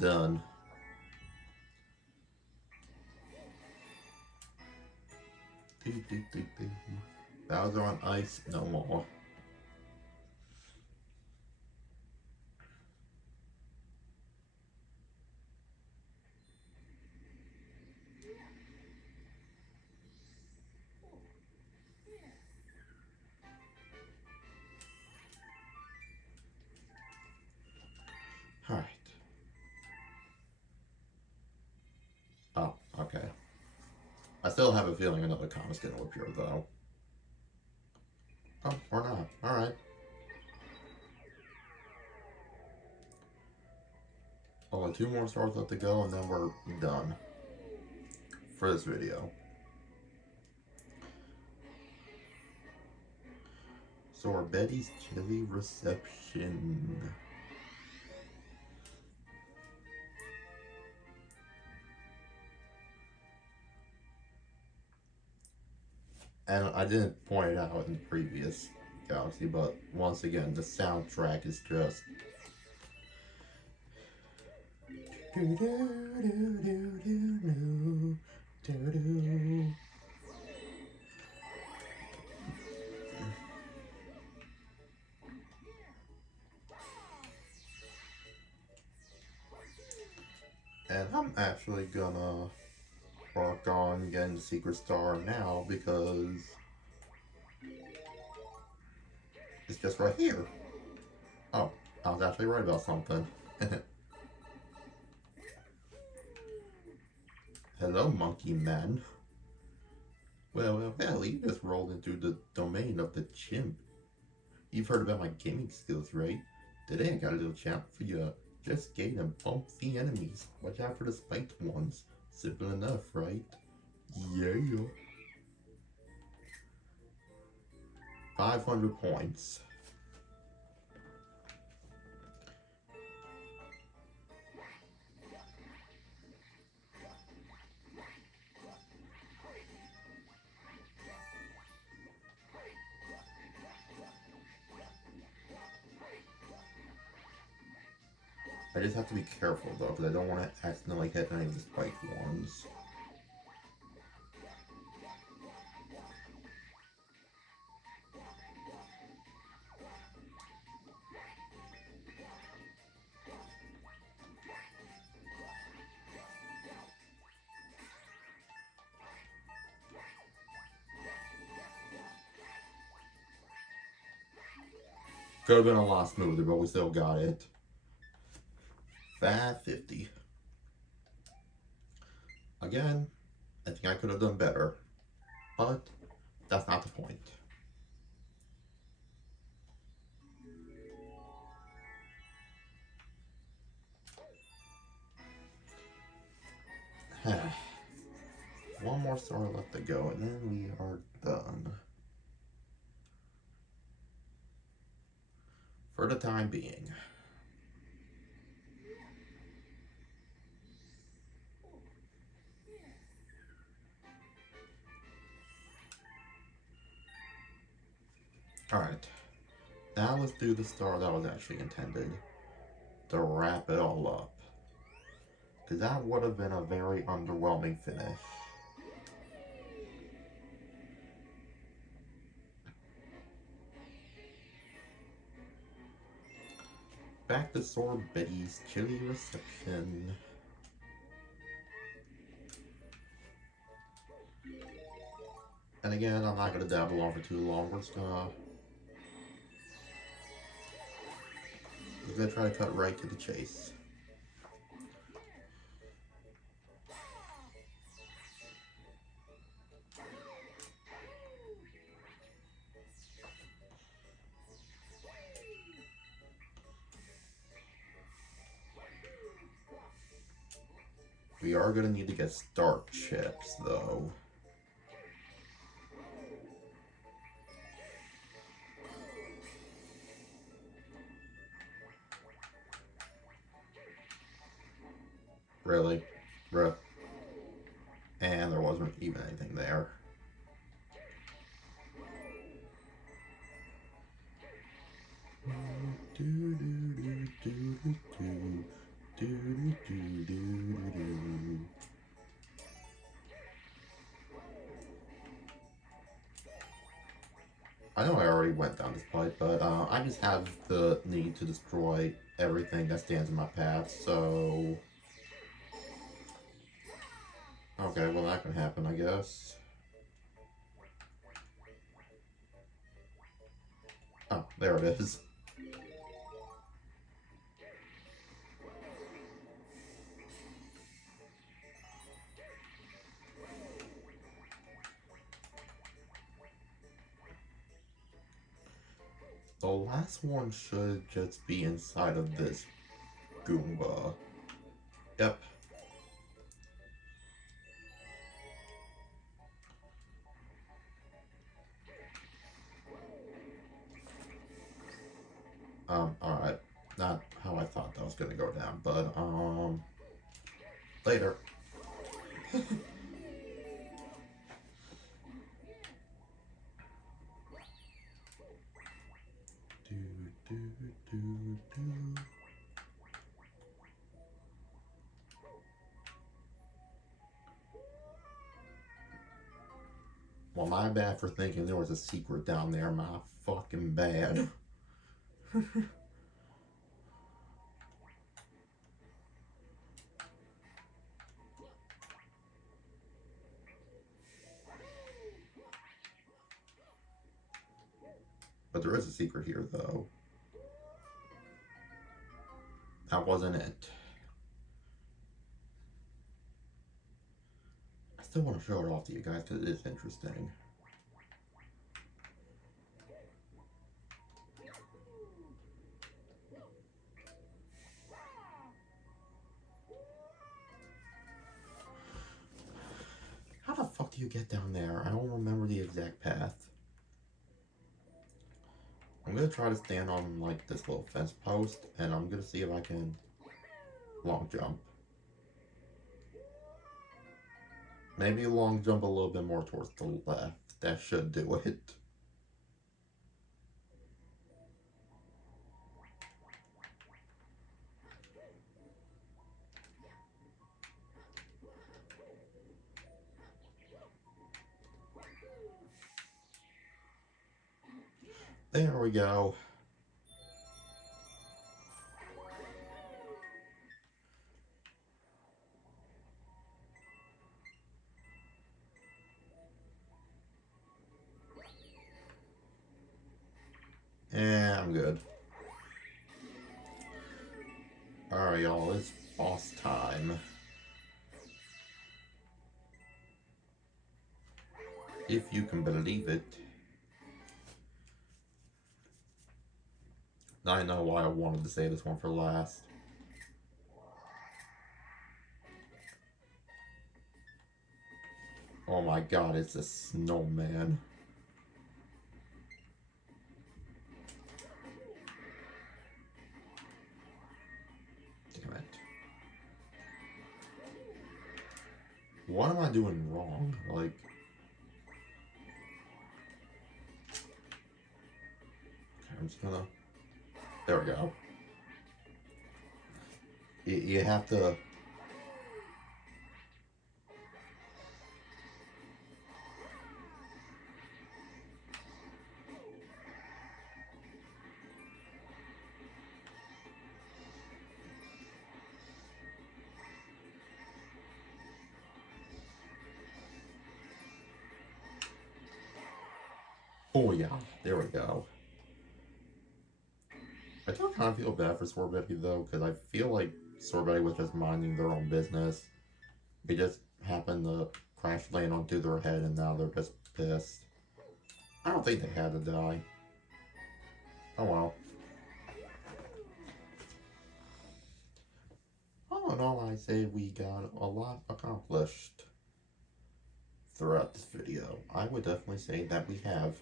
Done. Bowser on ice, no more. Alright. Oh, okay. I still have a feeling another Comet's gonna appear, though. Oh, or not. Alright. Only 2 more stars left to go, and then we're done for this video. So our Betty's chili reception. And I didn't point it out in the previous Galaxy, but once again, the soundtrack is just... And I'm actually gonna work on getting the Secret Star now because it's just right here. Oh, I was actually right about something. Hello, monkey man. Well, you just rolled into the domain of the chimp. You've heard about my gaming skills, right? Today I got a little challenge for you. Just skate and bump the enemies. Watch out for the spiked ones. Simple enough, right? Yeah. 500 points. I just have to be careful though, because I don't want to accidentally hit any of the spiked ones. Could have been a lot smoother, but we still got it. 550. Again, I think I could have done better, but that's not the point. One more star left to go, and then we are done. For the time being. Alright, now let's do the star that was actually intended to wrap it all up. Because that would have been a very underwhelming finish. Back to Sword Betty's chilly reception. And again, I'm not going to dabble on for too long. We're just going to We're gonna try to cut right to the chase. We are gonna need to get start chips though. Really? Bruh. And there wasn't even anything there. I know I already went down this pipe, but I just have the need to destroy everything that stands in my path, so... Okay, well that can happen, I guess. Oh, there it is. The last one should just be inside of this Goomba. Yep. Alright. Not how I thought that was gonna go down, but, later. Well, my bad for thinking there was a secret down there. My fucking bad. But there is a secret here, though. That wasn't it. I still want to show it off to you guys because it is interesting. How the fuck do you get down there? I don't remember the exact path. I'm gonna try to stand on like this little fence post and I'm gonna see if I can long jump. Maybe long jump a little bit more towards the left. That should do it. There we go. Yeah, I'm good. Alright, y'all, it's boss time. If you can believe it. Now I know why I wanted to save this one for last. Oh my god, it's a snowman. Damn it. What am I doing wrong? Like... Okay, I'm just gonna... There we go. You have to... Oh yeah, there we go. I do kind of feel bad for Sorbetty though, because I feel like Sorbetty was just minding their own business. They just happened to crash land onto their head and now they're just pissed. I don't think they had to die. Oh well. All in all, I say we got a lot accomplished throughout this video. I would definitely say that we have.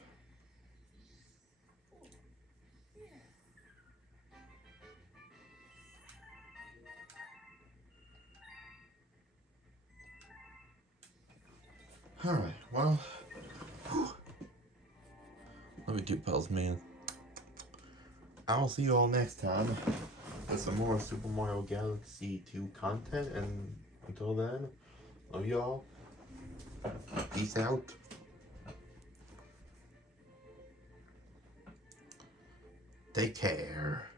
Alright, well, love you too, pals, man. I'll see you all next time with some more Super Mario Galaxy 2 content, and until then, love you all. Peace out. Take care.